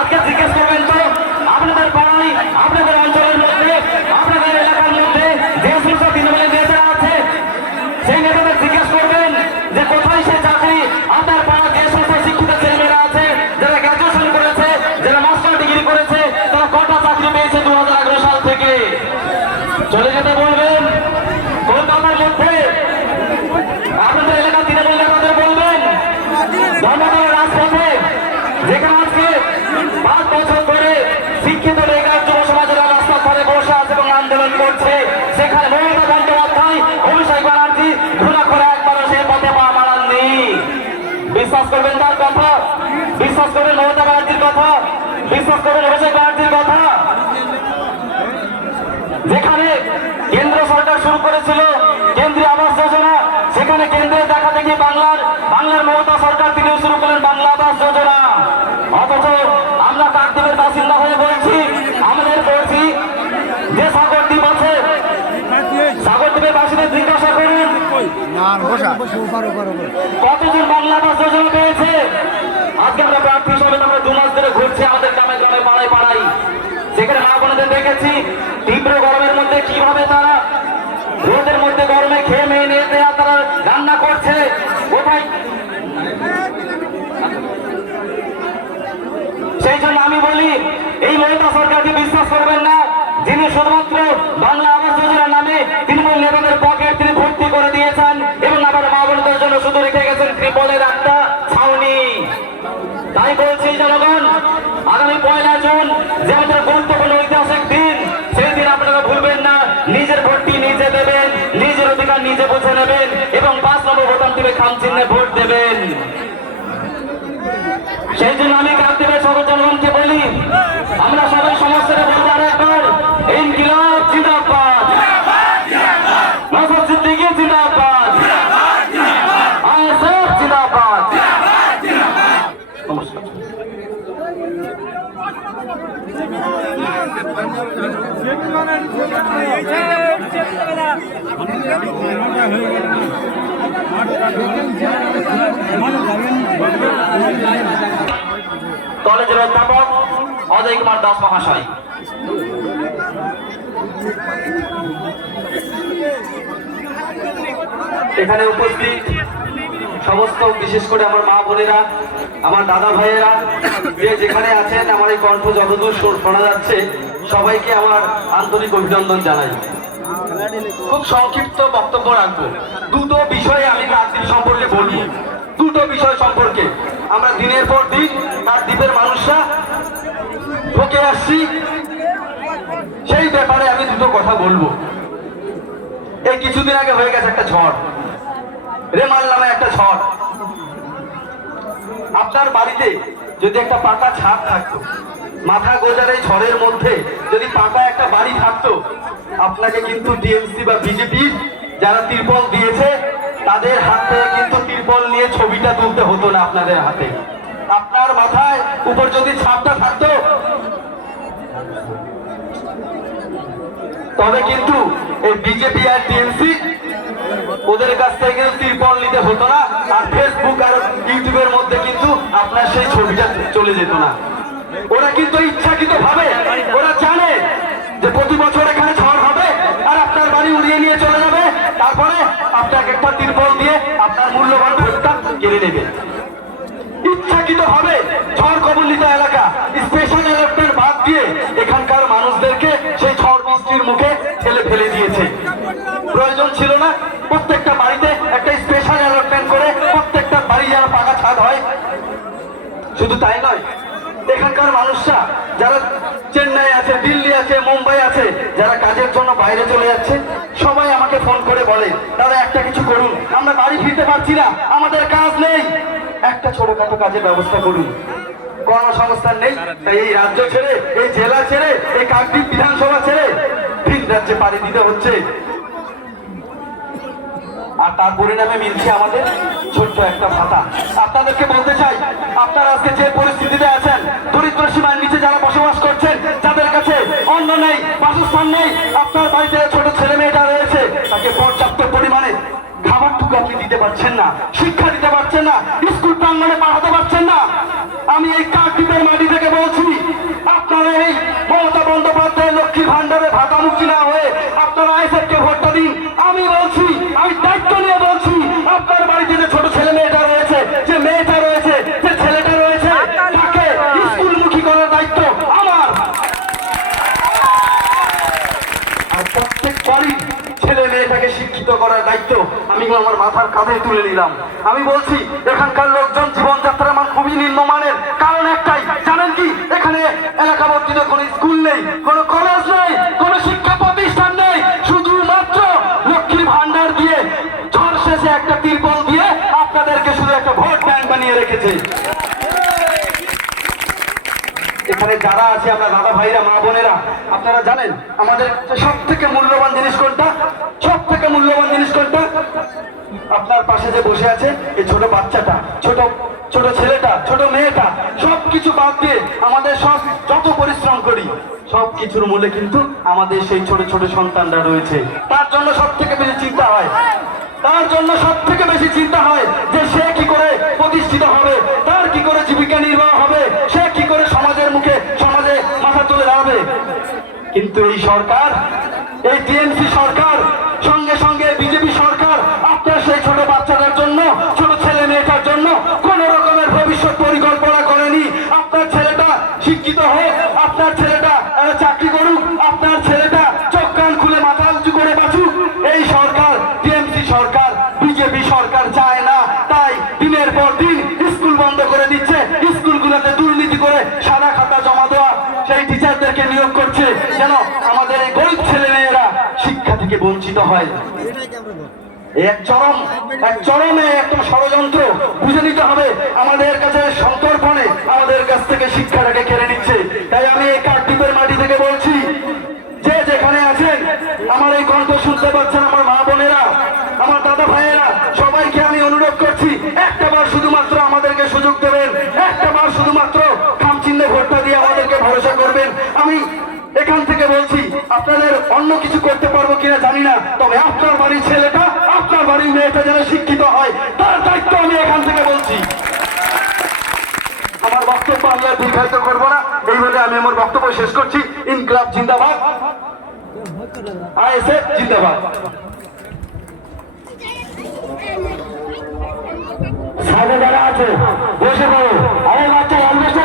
চাকরি জিজ্ঞেস করবেন তো, আপনাদের পাড়ায়, আপনাদের অঞ্চলের মধ্যে, আপনাদের এলাকার মধ্যে যে সমস্ত আছে, সেই নেতাদের জিজ্ঞেস করবেন যে কোথায় সে চাকরি, আপনার পাড়া যে সমস্ত শিক্ষিত ছেলেমেয়েরা আছে, যারা গ্র্যাজুয়েশন করেছে, যারা মাস্টার ডিগ্রি করেছে, তারা কটা চাকরি পেয়েছে দু হাজার এগারো সাল থেকে? চলে যেতে বলবেন। কলকাতার মধ্যে আপনাদের এলাকার তৃণমূল নেতাদের বলবেন যেখানে পাঁচ বছর ধরে শিক্ষিত বেকার যুব সমাজেরা রাস্তার এবং আন্দোলন করছে, সেখানে মমতা বন্দ্যোপাধ্যায়, অভিষেক ব্যানার্জি সেই পথে পা বিশ্বাস করবেন তার কথা? বিশ্বাস করবেন মমতা কথা? বিশ্বাস করবেন অভিষেক ব্যানার্জির কথা? যেখানে কেন্দ্র সরকার শুরু করেছিল, কেন্দ্রীয় সেখানে কেন্দ্রের দেখা দেখি বাংলার বাংলার মমতা সরকার তিনিও শুরু করলেন বাংলা আবাস যোজনা। অথচ আমরা কাকদ্বীপের বাসিন্দা হয়ে বলছি আমাদের বলছি যে সাগরদ্বীপ আছে সাগরদ্বীপের বাসীদের জিজ্ঞাসা করুন। কতজন বাংলা আবাস যোজনা পেয়েছে? আজকে আমরা প্রার্থী হিসাবে আমরা দু মাস ধরে ঘুরছি আমাদের গ্রামে গ্রামে পাড়ায় পাড়ায়। সেখানে মা বোনদের দেখেছি তীব্র গরমের মধ্যে কীভাবে তারা রোদের মধ্যে গরমে খেয়ে মেয়ে নিয়ে তারা সেই জন্য আমি বলি এই মমতা সরকারকে বিশ্বাস করবেন না যিনি শুধুমাত্র ভোটার চিহ্নে ভোট দেবেন। সেই জন্য আমি কাকদ্বীপের সকল জনগণকে বলি, আমরা সবাই সমস্যার বলব আর একবার, ইনকিলাব জিন্দাবাদ। নজর সিদ্দিকী জিন্দাবাদ। আইএসএফ জিন্দাবাদ। নমস্কার। কলেজের অধ্যাপক অজয় কুমার দাস মহাশয়। এখানে উপস্থিত সমস্ত, বিশেষ করে আমার মা বোনেরা, আমার দাদা ভাইয়েরা, যে যেখানে আছেন, আমার এই কণ্ঠ যতদূর শোনা যাচ্ছে, সবাইকে আমার আন্তরিক অভিনন্দন জানাই। খুব সংক্ষিপ্ত বক্তব্য রাখব। দুটো বিষয়ে আমি রাজনীতি সম্পর্কে বলব দুটো বিষয় সম্পর্কে। আমরা দিনের পর দিন তার দ্বীপের মানুষরা ঠকে আসছি। সেই ব্যাপারে আমি দুটো কথা বলব। এই কিছুদিন আগে হয়ে গেছে একটা ঝড়। রেমাল নামে একটা ঝড়। আপনার বাড়িতে যদি একটা পাকা ছাদ থাকতো, মাথা গোজার এই ঝড়ের মধ্যে যদি পাকা একটা বাড়ি থাকতো আপনাকে কিন্তু টিএমসি বা বিজেপি যারা তিরপল দিয়েছে, তাদের হাত কিন্তু তিরপল নিয়ে ছবিটা তুলতে হতো না আপনাদের হাতে। আপনার মাথায় উপর যদি ছাপটা থাকতো, তবে কিন্তু এই বিজেপি আর টিএমসি ওদের কাছ থেকে কিন্তু তিরপল নিতে হতো না, আর ফেসবুক আর ইউটিউবের মধ্যে কিন্তু আপনার সেই ছবিটা চলে যেত না। ওরা কিন্তু ইচ্ছাকৃত ভাবে ওরা জানে যে প্রতি বছর এখানে ঝড় হবে আর আপনার বাড়ি উড়িয়ে নিয়ে চলে যাবে তারপরে আপনাকে একটা তিরপল দিয়ে আপনার মূল্যবান ভোটটা কেড়ে নেবে। ইচ্ছাকৃত হবে ঝড় কবলিত এলাকা স্পেশাল অ্যালার্টমেন্ট বাদ দিয়ে এখানকার মানুষদেরকে সেই ঝড় বৃষ্টির মুখে ঠেলে ফেলে দিয়েছে প্রয়োজন ছিল না প্রত্যেকটা বাড়িতে একটা স্পেশাল অ্যালটমেন্ট করে প্রত্যেকটা বাড়ি যেন পাকা ছাদ হয় শুধু তাই নয় এখানকার মানুষরা যারা চেন্নাই আছে দিল্লি আছে, যারা কাজের জন্য বাইরে চলে যাচ্ছে, সবাই আমাকে ফোন করে বলে, দাদা, একটা কিছু করুন। আমরা বাড়ি ফিরতে পারছি না, আমাদের কাজ নেই। একটা ছোটখাটো কাজের ব্যবস্থা করুন। কর্মসংস্থান নেই, তাই এই রাজ্য ছেড়ে, এই জেলা ছেড়ে, এই কাকদ্বীপ বিধানসভা ছেড়ে ভিন রাজ্যে পাড়ি দিতে হচ্ছে। আর তার পরিণামে মিলছে আমাদের ছোট্ট একটা ভাতা। আপনাদেরকে বলতে চাই, আপনারা আজকে যে পরিস্থিতিতে আছেন অন্ন নেই বাসস্থান নেই। আপনার বাড়িতে ছোট ছেলে মেয়েটা রয়েছে, তাকে পর্যাপ্ত পরিমাণে খাবার টুকু আপনি দিতে পারছেন না, শিক্ষা দিতে পারছেন না, স্কুল প্রাঙ্গনে পাঠাতে পারছেন না। আমি এই কাকদ্বীপের মাটি থেকে বলছি, আপনারা এই মমতা বন্দ্যোপাধ্যায় লক্ষ্মী ভান্ডারে ভাতামুখী না হয়ে আপনারা আইসেফকে ভোটটা দিন। আমি বলছি শিক্ষিত করার দায়িত্ব আমি আমার মাথার কাঁধে তুলে নিলাম। আমি বলছি, এখানকার লোকজন জীবনযাত্রার মান খুবই নিম্নমানের। কারণ একটাই, জানেন কি? এখানে এলাকাবর্তীত কোনো স্কুল নেই, কোনো কলেজ নেই, কোনো শিক্ষা প্রতিষ্ঠান নেই। শুধুমাত্র লক্ষ্মীর ভান্ডার দিয়ে ঝড় শেষে একটা তিরপল দিয়ে আপনাদেরকে শুধু একটা ভোট ব্যাংক বানিয়ে রেখেছে। এখানে যারা আছে, আমরা দাদা ভাইরা, মা বোনেরা, আপনারা জানেন, আমাদের সব থেকে মূল্যবান জিনিস কোনটা? মূল্যবান জিনিস কোনটা আপনার পাশে যে বসে আছে এই ছোট বাচ্চাটা, ছোট ছোট ছেলেটা, ছোট মেয়েটা সব কিছু বাদ দিয়ে আমাদের সব যত পরিশ্রম করি সব কিছুর মূলে কিন্তু আমাদের সেই ছোট ছোট সন্তানরা রয়েছে। তার জন্য সব থেকে বেশি চিন্তা হয়। তার জন্য সব থেকে বেশি চিন্তা হয় যে সে কি করে প্রতিষ্ঠিত হবে, তার কি করে জীবিকা নির্বাহ হবে, সে কি করে সমাজের মুখে, সমাজে মাথা তুলে দাঁড়াবে। কিন্তু এই সরকার, এই টিএমসি সরকার দিন স্কুল বন্ধ করে দিচ্ছে। স্কুলগুলোতে দুর্নীতি করে সাদা খাতা জমা দেওয়া সেই টিচারদেরকে নিয়োগ করছে। যেন আমাদের এই গরিব ছেলে মেয়েরা শিক্ষা থেকে বঞ্চিত হয়। এক চরম, এক চরমে একটা ষড়যন্ত্র বুঝে নিতে হবে আমাদের কাছে সন্তর্পণে আমাদের কাছ থেকে শিক্ষাটাকে কেড়ে নিচ্ছে। তাই আমি এই কাকদ্বীপের মাটি থেকে বলছি, যে যেখানে আছেন, আমার এই কণ্ঠ শুনতে পাচ্ছেন একটা বার শুধুমাত্র খাম চিহ্নে ভোটটা দিয়ে আমাদেরকে ভরসা করবেন। আমি এখান থেকে বলছি, আপনাদের অন্য কিছু করতে পারব কিনা জানি না, তবে আপনার বাড়ির ছেলেটা, আপনার বাড়ির মেয়েটা যেন শিক্ষিত হয়, তার দায়িত্ব আমি এখান থেকে বলছি। আমার বক্তব্য আমি আর দীর্ঘায়িত করব না। এইভাবে আমি আমার বক্তব্য শেষ করছি। ইনকলাব জিন্দাবাদ। আইএসএফ জিন্দাবাদ। সাথে যারা আছে বসে পড়ো। আরে মাত্র অলমোস্ট